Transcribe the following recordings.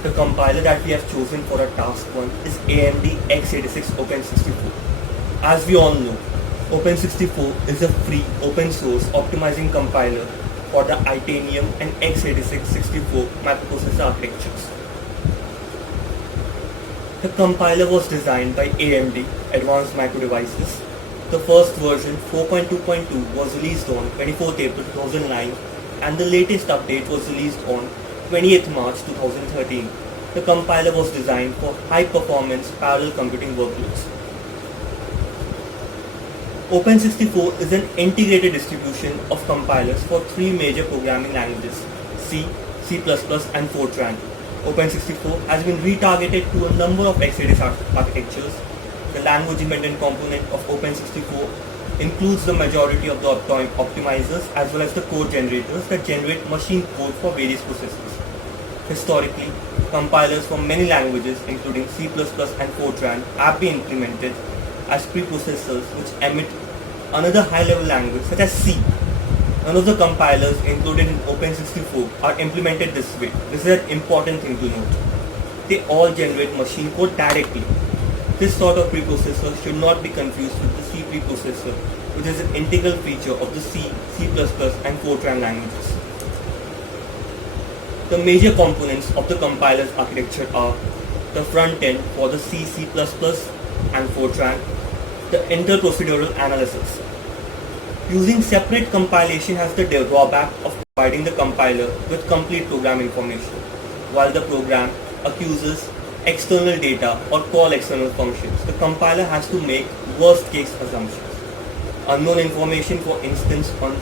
The compiler that we have chosen for our task 1 is AMD x86 Open64. As we all know, Open64 is a free open source optimizing compiler for the Itanium and x86 64 microprocessor architectures. The compiler was designed by AMD Advanced Micro Devices. The first version 4.2.2 was released on 24th April 2009 and the latest update was released on 28th March 2013. The compiler was designed for high-performance parallel computing workloads. Open64 is an integrated distribution of compilers for three major programming languages: C, C++, and Fortran. Open64 has been retargeted to a number of x86 architectures. The language-independent component of Open64 includes the majority of the optimizers as well as the code generators that generate machine code for various processors. Historically, compilers for many languages including C++ and Fortran have been implemented as preprocessors which emit another high-level language such as C. None of the compilers included in Open64 are implemented this way. This is an important thing to note. They all generate machine code directly. This sort of preprocessor should not be confused with the C preprocessor, which is an integral feature of the C, C++, and Fortran languages. The major components of the compiler's architecture are the front end for the C, C++, and Fortran, the interprocedural analysis. Using separate compilation has the drawback of providing the compiler with complete program information, while the program accuses external data or call external functions. The compiler has to make worst case assumptions. Unknown information, for instance, on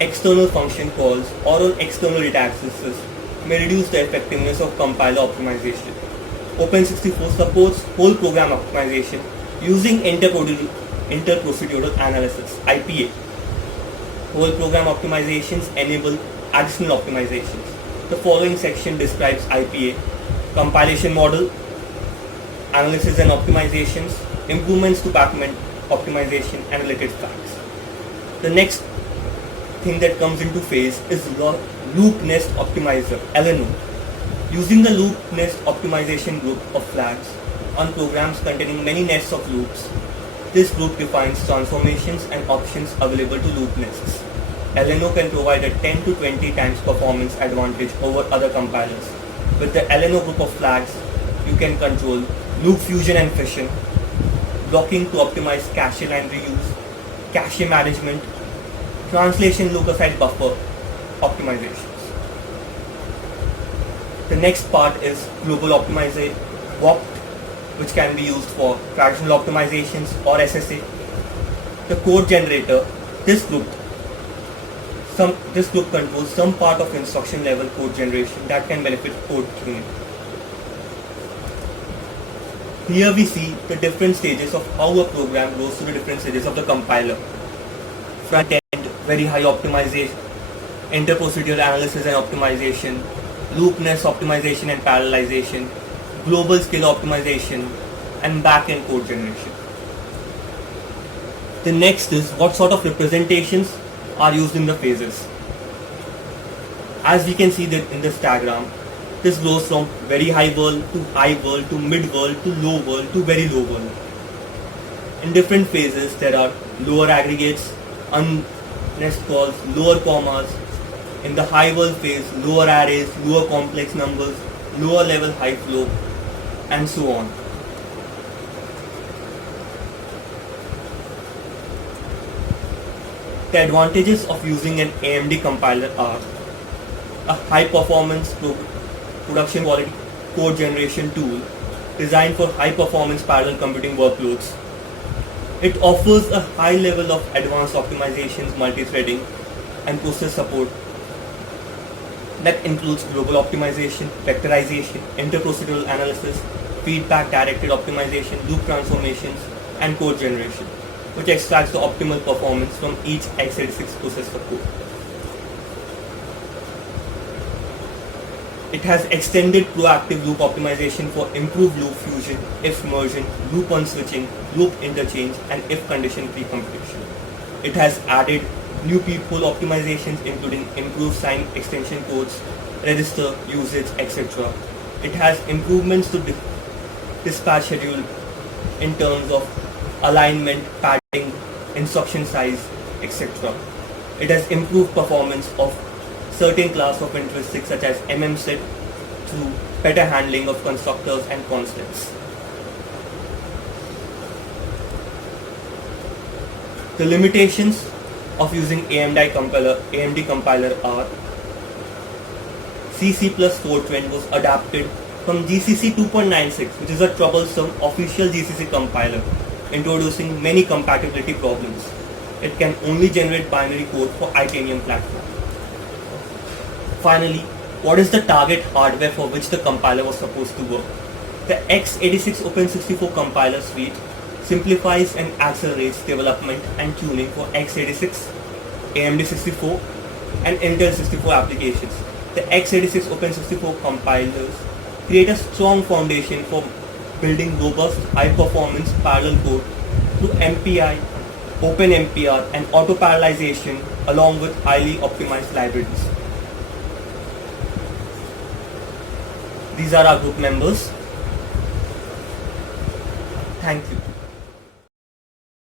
external function calls or on external data accesses may reduce the effectiveness of compiler optimization. Open64 supports whole program optimization using interprocedural analysis (IPA). Whole program optimizations enable additional optimizations. The following section describes IPA: compilation model, analysis and optimizations, improvements to backend optimization, and related facts. The next thing that comes into phase is loop nest optimizer (LNO). Using the loop nest optimization group of flags on programs containing many nests of loops, this group defines transformations and options available to loop nests. LNO can provide a 10 to 20 times performance advantage over other compilers. With the LNO group of flags, you can control loop fusion and fission, blocking to optimize cache line reuse, cache management, translation look-aside buffer optimizations. The next part is global optimization, WOP, which can be used for traditional optimizations or SSA. The code generator, this group controls some part of instruction level code generation that can benefit code tuning. Here we see the different stages of how a program goes through the different stages of the compiler. Front end, very high optimization, interprocedural analysis and optimization, loop nest optimization and parallelization, global scale optimization, and back-end code generation. The next is what sort of representations are used in the phases. As we can see that in this diagram, this goes from very high world to mid world to low world to very low world. In different phases there are lower aggregates, nest calls, lower commas. In the high world phase, lower arrays, lower complex numbers, lower level high flow, and so on. The advantages of using an AMD compiler are a high performance production quality code generation tool designed for high performance parallel computing workloads. It offers a high level of advanced optimizations, multi-threading, and process support that includes global optimization, vectorization, interprocedural analysis, feedback directed optimization, loop transformations, and code generation, which extracts the optimal performance from each x86 processor code. It has extended proactive loop optimization for improved loop fusion, if merging, loop unswitching, loop interchange, and if condition pre-computation. It has added new peephole optimizations including improved sign extension codes, register, usage, etc. It has improvements to dispatch schedule in terms of alignment, padding, instruction size, etc. It has improved performance of certain class of heuristics such as MMSet through better handling of constructors and constants. The limitations of using AMD compiler are CC plus Fortran was adapted from GCC 2.96, which is a troublesome official GCC compiler, introducing many compatibility problems. It can only generate binary code for Itanium platform. Finally, what is the target hardware for which the compiler was supposed to work? The x86 Open64 compiler suite simplifies and accelerates development and tuning for x86, AMD 64 and Intel 64 applications. The x86 Open64 compilers create a strong foundation for building robust, high-performance parallel code through MPI, OpenMPR and auto-parallelization along with highly optimized libraries. These are our group members. Thank you.